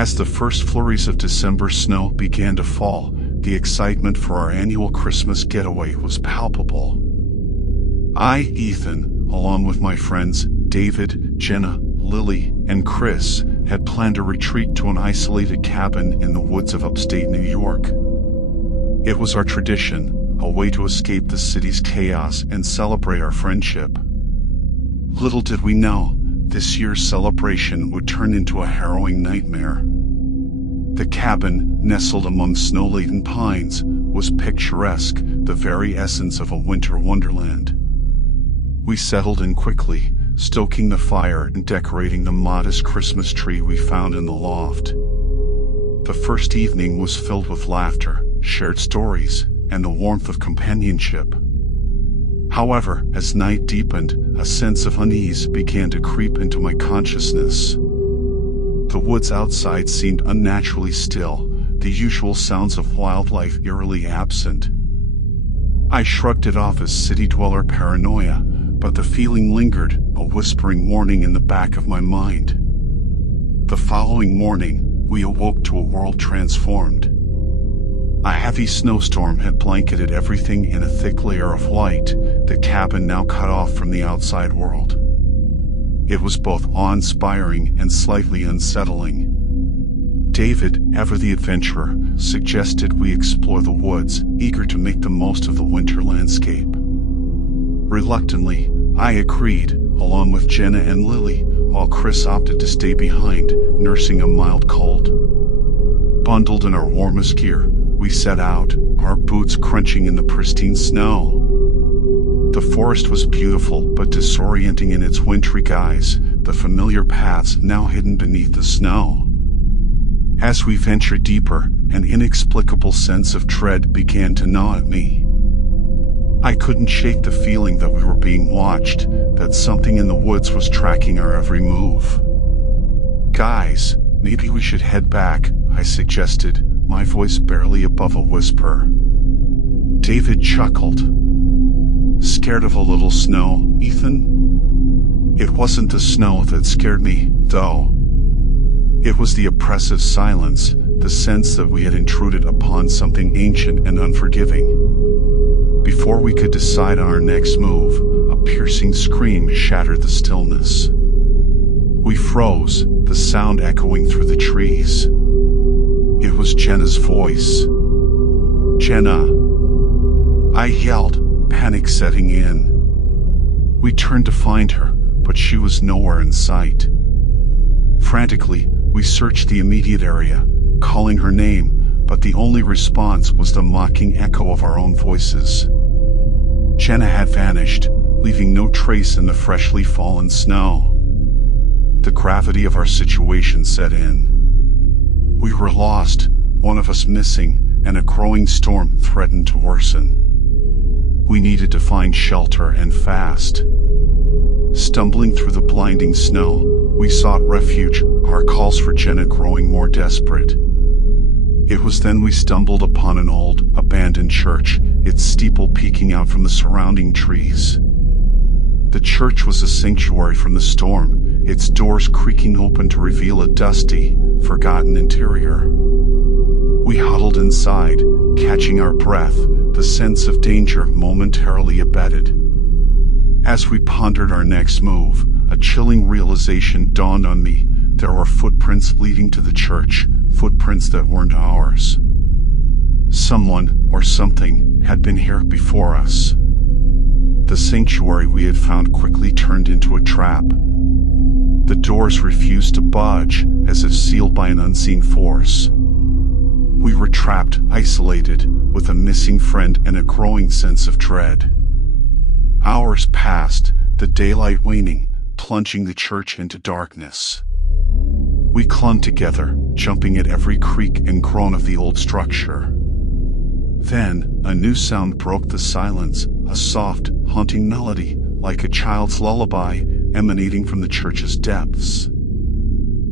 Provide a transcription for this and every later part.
As the first flurries of December snow began to fall, the excitement for our annual Christmas getaway was palpable. I, Ethan, along with my friends David, Jenna, Lily, and Chris, had planned a retreat to an isolated cabin in the woods of upstate New York. It was our tradition, a way to escape the city's chaos and celebrate our friendship. Little did we know, this year's celebration would turn into a harrowing nightmare. The cabin, nestled among snow-laden pines, was picturesque, the very essence of a winter wonderland. We settled in quickly, stoking the fire and decorating the modest Christmas tree we found in the loft. The first evening was filled with laughter, shared stories, and the warmth of companionship. However, as night deepened, a sense of unease began to creep into my consciousness. The woods outside seemed unnaturally still, the usual sounds of wildlife eerily absent. I shrugged it off as city-dweller paranoia, but the feeling lingered, a whispering warning in the back of my mind. The following morning, we awoke to a world transformed. A heavy snowstorm had blanketed everything in a thick layer of white, the cabin now cut off from the outside world. It was both awe-inspiring and slightly unsettling. David, ever the adventurer, suggested we explore the woods, eager to make the most of the winter landscape. Reluctantly, I agreed, along with Jenna and Lily, while Chris opted to stay behind, nursing a mild cold. Bundled in our warmest gear, we set out, our boots crunching in the pristine snow. The forest was beautiful but disorienting in its wintry guise, the familiar paths now hidden beneath the snow. As we ventured deeper, an inexplicable sense of dread began to gnaw at me. I couldn't shake the feeling that we were being watched, that something in the woods was tracking our every move. "Guys, maybe we should head back," I suggested, my voice barely above a whisper. David chuckled. "Scared of a little snow, Ethan?" It wasn't the snow that scared me, though. It was the oppressive silence, the sense that we had intruded upon something ancient and unforgiving. Before we could decide on our next move, a piercing scream shattered the stillness. We froze, the sound echoing through the trees. It was Jenna's voice. "Jenna!" I yelled, panic setting in. We turned to find her, but she was nowhere in sight. Frantically, we searched the immediate area, calling her name, but the only response was the mocking echo of our own voices. Jenna had vanished, leaving no trace in the freshly fallen snow. The gravity of our situation set in. We were lost, one of us missing, and a growing storm threatened to worsen. We needed to find shelter and fast. Stumbling through the blinding snow, we sought refuge, our calls for Jenna growing more desperate. It was then we stumbled upon an old, abandoned church, its steeple peeking out from the surrounding trees. The church was a sanctuary from the storm, its doors creaking open to reveal a dusty, forgotten interior. We huddled inside, catching our breath, the sense of danger momentarily abated. As we pondered our next move, a chilling realization dawned on me. There were footprints leading to the church, footprints that weren't ours. Someone, or something, had been here before us. The sanctuary we had found quickly turned into a trap. The doors refused to budge, as if sealed by an unseen force. We were trapped, isolated, with a missing friend and a growing sense of dread. Hours passed, the daylight waning, plunging the church into darkness. We clung together, jumping at every creak and groan of the old structure. Then, a new sound broke the silence, a soft, haunting melody, like a child's lullaby, emanating from the church's depths.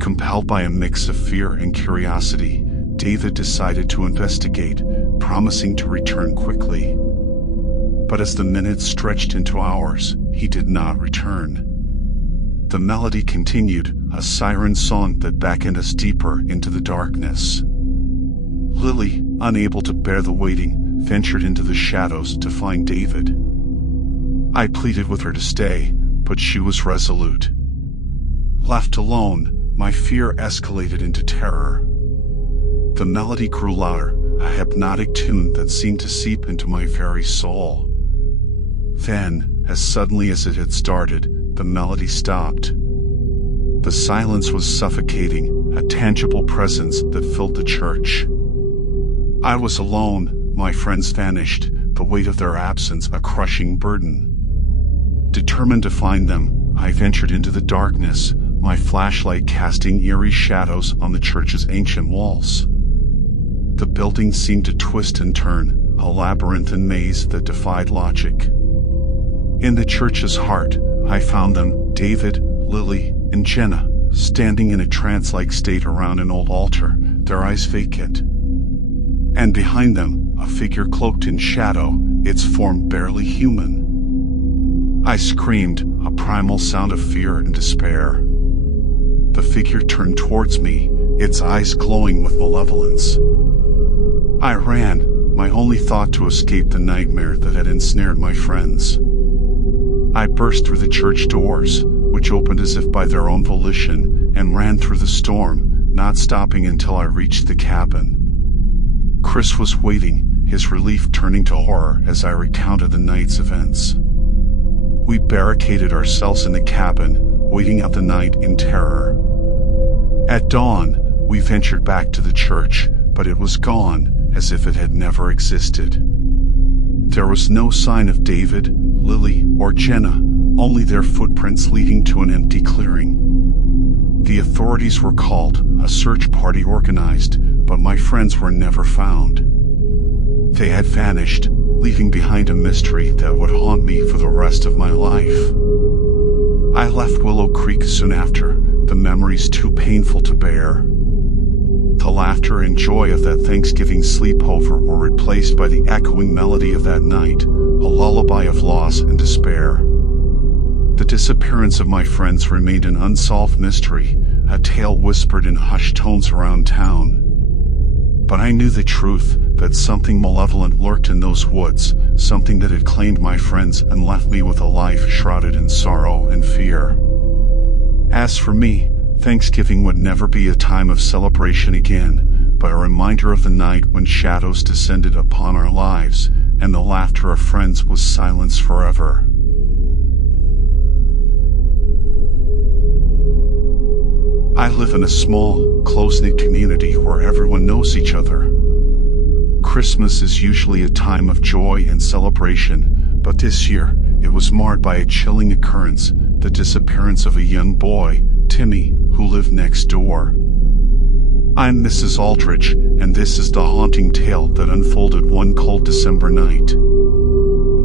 Compelled by a mix of fear and curiosity, David decided to investigate, promising to return quickly. But as the minutes stretched into hours, he did not return. The melody continued, a siren song that beckoned us deeper into the darkness. Lily, unable to bear the waiting, ventured into the shadows to find David. I pleaded with her to stay, but she was resolute. Left alone, my fear escalated into terror. The melody grew louder, a hypnotic tune that seemed to seep into my very soul. Then, as suddenly as it had started, the melody stopped. The silence was suffocating, a tangible presence that filled the church. I was alone, my friends vanished, the weight of their absence a crushing burden. Determined to find them, I ventured into the darkness, my flashlight casting eerie shadows on the church's ancient walls. The building seemed to twist and turn, a labyrinthine maze that defied logic. In the church's heart, I found them, David, Lily, and Jenna, standing in a trance-like state around an old altar, their eyes vacant. And behind them, a figure cloaked in shadow, its form barely human. I screamed, a primal sound of fear and despair. The figure turned towards me, its eyes glowing with malevolence. I ran, my only thought to escape the nightmare that had ensnared my friends. I burst through the church doors, which opened as if by their own volition, and ran through the storm, not stopping until I reached the cabin. Chris was waiting, his relief turning to horror as I recounted the night's events. We barricaded ourselves in the cabin, waiting out the night in terror. At dawn, we ventured back to the church, but it was gone, as if it had never existed. There was no sign of David, Lily, or Jenna, only their footprints leading to an empty clearing. The authorities were called, a search party organized, but my friends were never found. They had vanished, leaving behind a mystery that would haunt me for the rest of my life. I left Willow Creek soon after, the memories too painful to bear. The laughter and joy of that Thanksgiving sleepover were replaced by the echoing melody of that night, a lullaby of loss and despair. The disappearance of my friends remained an unsolved mystery, a tale whispered in hushed tones around town. But I knew the truth, that something malevolent lurked in those woods, something that had claimed my friends and left me with a life shrouded in sorrow and fear. As for me, Thanksgiving would never be a time of celebration again, but a reminder of the night when shadows descended upon our lives, and the laughter of friends was silenced forever. I live in a small, close-knit community where everyone knows each other. Christmas is usually a time of joy and celebration, but this year, it was marred by a chilling occurrence, the disappearance of a young boy, Timmy, who lived next door. I'm Mrs. Aldrich, and this is the haunting tale that unfolded one cold December night.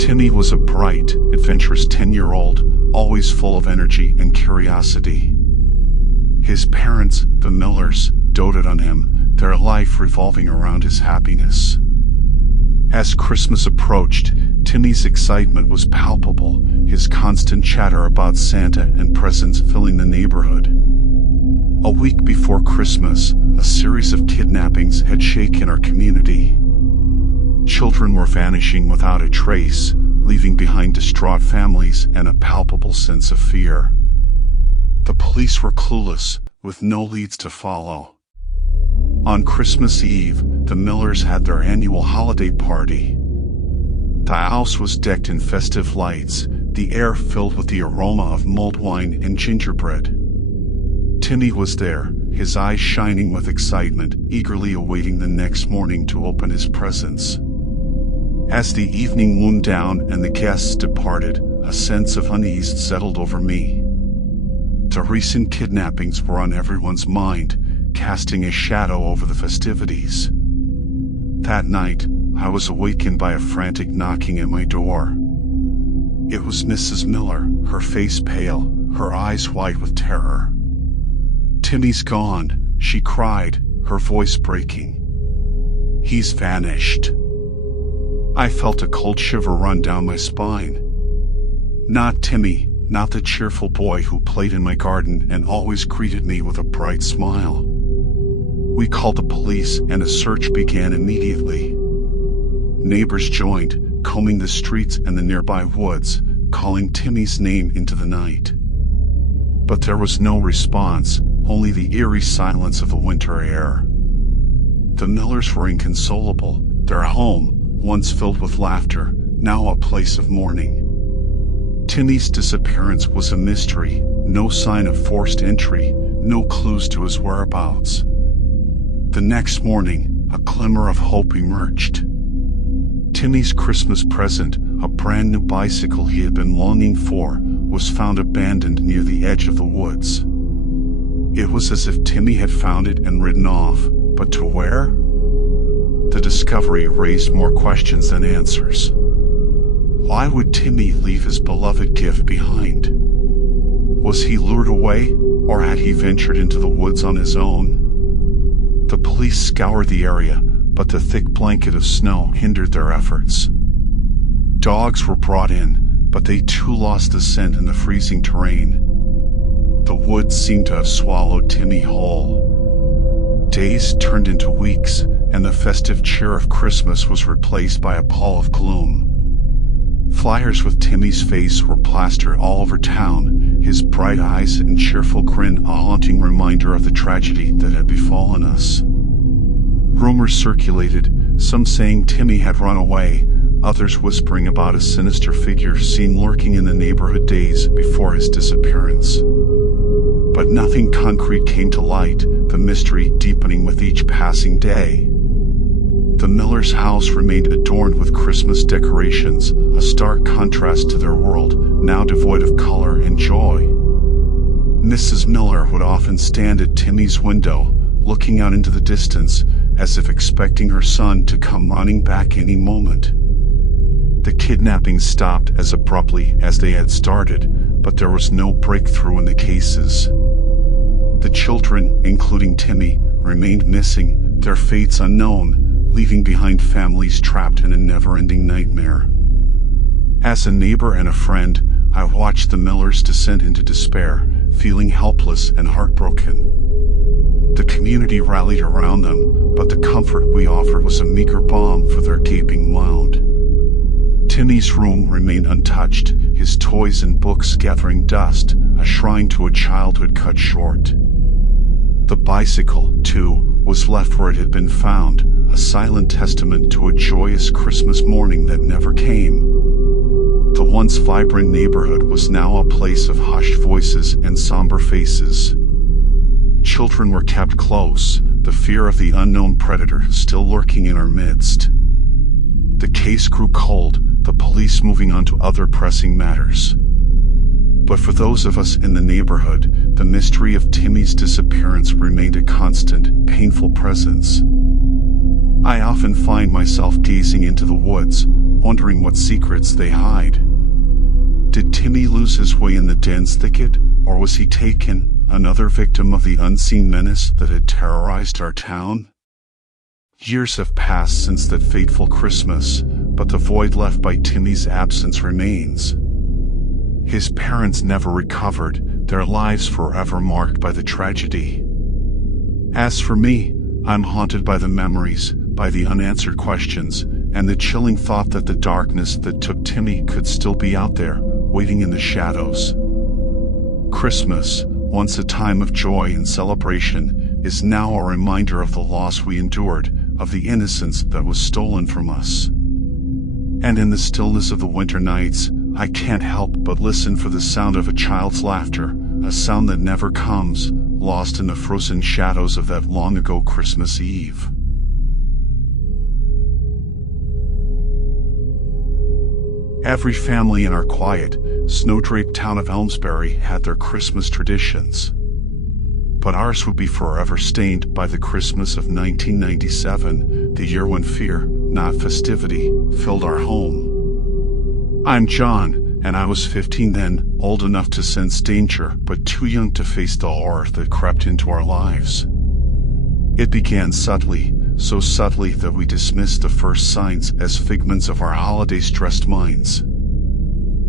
Timmy was a bright, adventurous 10-year-old, always full of energy and curiosity. His parents, the Millers, doted on him, their life revolving around his happiness. As Christmas approached, Timmy's excitement was palpable, his constant chatter about Santa and presents filling the neighborhood. A week before Christmas, a series of kidnappings had shaken our community. Children were vanishing without a trace, leaving behind distraught families and a palpable sense of fear. The police were clueless, with no leads to follow. On Christmas Eve, the Millers had their annual holiday party. The house was decked in festive lights, the air filled with the aroma of mulled wine and gingerbread. Timmy was there, his eyes shining with excitement, eagerly awaiting the next morning to open his presents. As the evening wound down and the guests departed, a sense of unease settled over me. The recent kidnappings were on everyone's mind, casting a shadow over the festivities. That night, I was awakened by a frantic knocking at my door. It was Mrs. Miller, her face pale, her eyes white with terror. "Timmy's gone," she cried, her voice breaking. "He's vanished." I felt a cold shiver run down my spine. Not Timmy, not the cheerful boy who played in my garden and always greeted me with a bright smile. We called the police and a search began immediately. Neighbors joined, combing the streets and the nearby woods, calling Timmy's name into the night. But there was no response, only the eerie silence of the winter air. The Millers were inconsolable, their home, once filled with laughter, now a place of mourning. Timmy's disappearance was a mystery, no sign of forced entry, no clues to his whereabouts. The next morning, a glimmer of hope emerged. Timmy's Christmas present, a brand new bicycle he had been longing for, was found abandoned near the edge of the woods. It was as if Timmy had found it and ridden off, but to where? The discovery raised more questions than answers. Why would Timmy leave his beloved gift behind? Was he lured away, or had he ventured into the woods on his own? The police scoured the area, but the thick blanket of snow hindered their efforts. Dogs were brought in, but they too lost the scent in the freezing terrain. The woods seemed to have swallowed Timmy whole. Days turned into weeks, and the festive cheer of Christmas was replaced by a pall of gloom. Flyers with Timmy's face were plastered all over town, his bright eyes and cheerful grin a haunting reminder of the tragedy that had befallen us. Rumors circulated, some saying Timmy had run away, others whispering about a sinister figure seen lurking in the neighborhood days before his disappearance. But nothing concrete came to light, the mystery deepening with each passing day. The Millers' house remained adorned with Christmas decorations, a stark contrast to their world, now devoid of color and joy. Mrs. Miller would often stand at Timmy's window, looking out into the distance, as if expecting her son to come running back any moment. The kidnappings stopped as abruptly as they had started, but there was no breakthrough in the cases. The children, including Timmy, remained missing, their fates unknown, leaving behind families trapped in a never-ending nightmare. As a neighbor and a friend, I watched the Millers descend into despair, feeling helpless and heartbroken. The community rallied around them, but the comfort we offered was a meager balm for their gaping wound. Timmy's room remained untouched, his toys and books gathering dust, a shrine to a childhood cut short. The bicycle, too, was left where it had been found, a silent testament to a joyous Christmas morning that never came. The once vibrant neighborhood was now a place of hushed voices and somber faces. Children were kept close, the fear of the unknown predator still lurking in our midst. The case grew cold, the police moving on to other pressing matters. But for those of us in the neighborhood, the mystery of Timmy's disappearance remained a constant, painful presence. I often find myself gazing into the woods, wondering what secrets they hide. Did Timmy lose his way in the dense thicket, or was he taken, another victim of the unseen menace that had terrorized our town? Years have passed since that fateful Christmas, but the void left by Timmy's absence remains. His parents never recovered, their lives forever marked by the tragedy. As for me, I'm haunted by the memories, by the unanswered questions, and the chilling thought that the darkness that took Timmy could still be out there, waiting in the shadows. Christmas, once a time of joy and celebration, is now a reminder of the loss we endured, of the innocence that was stolen from us. And in the stillness of the winter nights, I can't help but listen for the sound of a child's laughter, a sound that never comes, lost in the frozen shadows of that long-ago Christmas Eve. Every family in our quiet, snow-draped town of Elmsbury had their Christmas traditions. But ours would be forever stained by the Christmas of 1997, the year when fear, not festivity, filled our home. I'm John, and I was 15 then, old enough to sense danger, but too young to face the horror that crept into our lives. It began subtly, so subtly that we dismissed the first signs as figments of our holiday-stressed minds.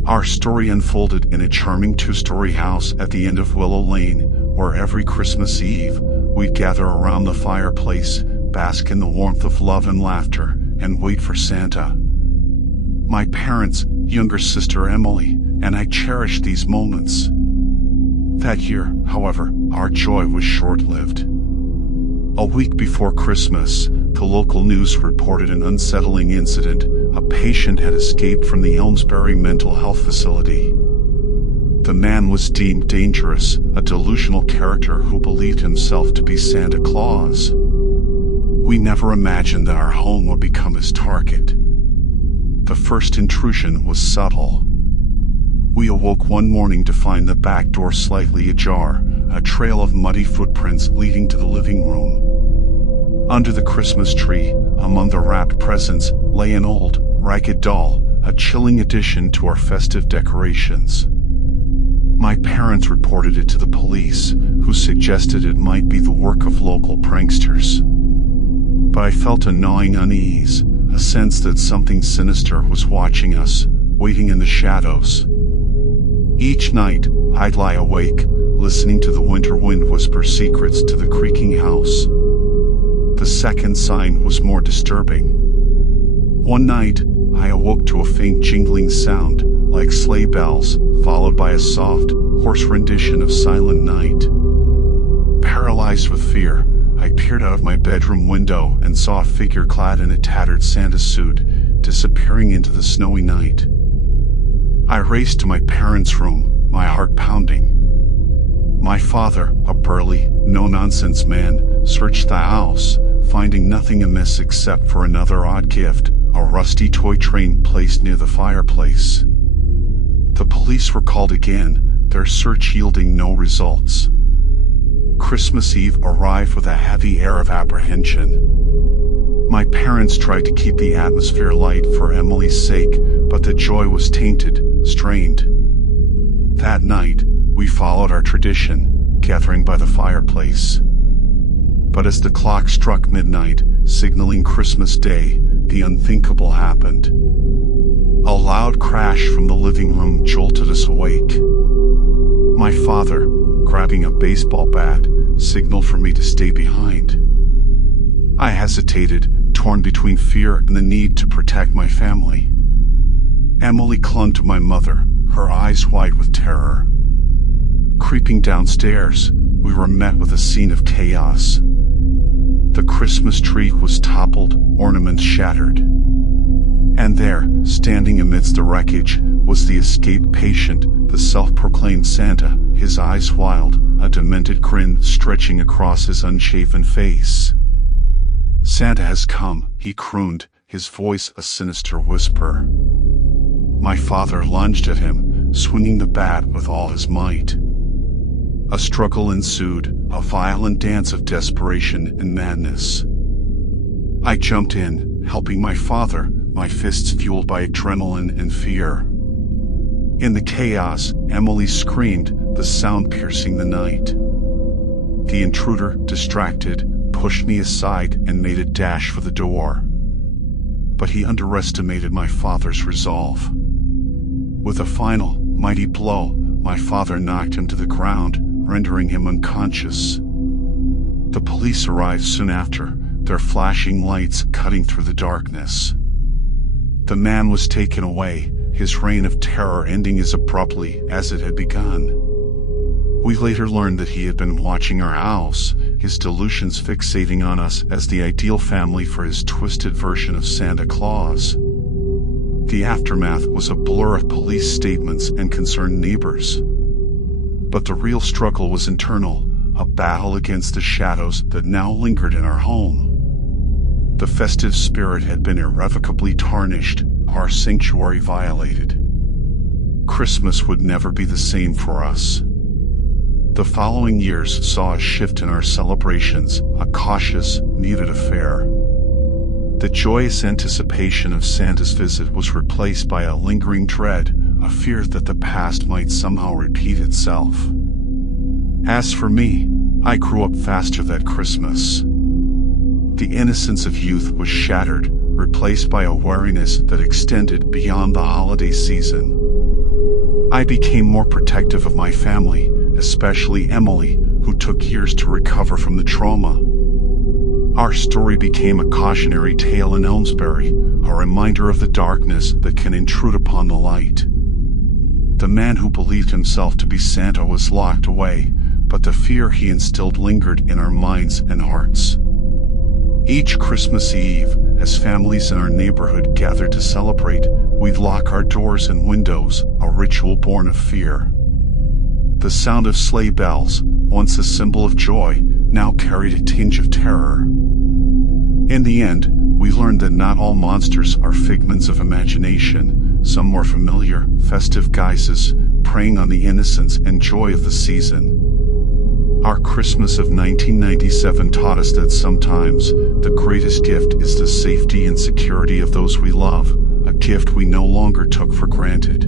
Our story unfolded in a charming two-story house at the end of Willow Lane, where every Christmas Eve, we'd gather around the fireplace, bask in the warmth of love and laughter, and wait for Santa. My parents' younger sister Emily and I cherished these moments. That year, however, our joy was short-lived. A week before Christmas, the local news reported an unsettling incident. A patient had escaped from the Elmsbury mental health facility. The man was deemed dangerous, a delusional character who believed himself to be Santa Claus. We never imagined that our home would become his target. The first intrusion was subtle. We awoke one morning to find the back door slightly ajar, a trail of muddy footprints leading to the living room. Under the Christmas tree, among the wrapped presents, lay an old, ragged doll, a chilling addition to our festive decorations. My parents reported it to the police, who suggested it might be the work of local pranksters. But I felt a gnawing unease, a sense that something sinister was watching us, waiting in the shadows. Each night, I'd lie awake, listening to the winter wind whisper secrets to the creaking house. The second sign was more disturbing. One night, I awoke to a faint jingling sound, like sleigh bells, followed by a soft, hoarse rendition of Silent Night. Paralyzed with fear, I peered out of my bedroom window and saw a figure clad in a tattered Santa suit, disappearing into the snowy night. I raced to my parents' room, my heart pounding. My father, a burly, no-nonsense man, searched the house, finding nothing amiss except for another odd gift, a rusty toy train placed near the fireplace. The police were called again, their search yielding no results. Christmas Eve arrived with a heavy air of apprehension. My parents tried to keep the atmosphere light for Emily's sake, but the joy was tainted, strained. That night, we followed our tradition, gathering by the fireplace. But as the clock struck midnight, signaling Christmas Day, the unthinkable happened. A loud crash from the living room jolted us awake. My father, grabbing a baseball bat, signaled for me to stay behind. I hesitated, torn between fear and the need to protect my family. Emily clung to my mother, her eyes wide with terror. Creeping downstairs, we were met with a scene of chaos. The Christmas tree was toppled, ornaments shattered. And there, standing amidst the wreckage, was the escaped patient, the self-proclaimed Santa, his eyes wild, a demented grin stretching across his unshaven face. "Santa has come," he crooned, his voice a sinister whisper. My father lunged at him, swinging the bat with all his might. A struggle ensued, a violent dance of desperation and madness. I jumped in, helping my father, my fists fueled by adrenaline and fear. In the chaos, Emily screamed, the sound piercing the night. The intruder, distracted, pushed me aside and made a dash for the door. But he underestimated my father's resolve. With a final, mighty blow, my father knocked him to the ground, rendering him unconscious. The police arrived soon after, their flashing lights cutting through the darkness. The man was taken away, his reign of terror ending as abruptly as it had begun. We later learned that he had been watching our house, his delusions fixating on us as the ideal family for his twisted version of Santa Claus. The aftermath was a blur of police statements and concerned neighbors. But the real struggle was internal, a battle against the shadows that now lingered in our home. The festive spirit had been irrevocably tarnished, our sanctuary violated. Christmas would never be the same for us. The following years saw a shift in our celebrations, a cautious, needed affair. The joyous anticipation of Santa's visit was replaced by a lingering dread, a fear that the past might somehow repeat itself. As for me, I grew up faster that Christmas. The innocence of youth was shattered, replaced by a wariness that extended beyond the holiday season. I became more protective of my family, especially Emily, who took years to recover from the trauma. Our story became a cautionary tale in Elmsbury, a reminder of the darkness that can intrude upon the light. The man who believed himself to be Santa was locked away, but the fear he instilled lingered in our minds and hearts. Each Christmas Eve, as families in our neighborhood gathered to celebrate, we'd lock our doors and windows, a ritual born of fear. The sound of sleigh bells, once a symbol of joy, now carried a tinge of terror. In the end, we learned that not all monsters are figments of imagination, some more familiar, festive guises, preying on the innocence and joy of the season. Our Christmas of 1997 taught us that sometimes the greatest gift is the safety and security of those we love, a gift we no longer took for granted.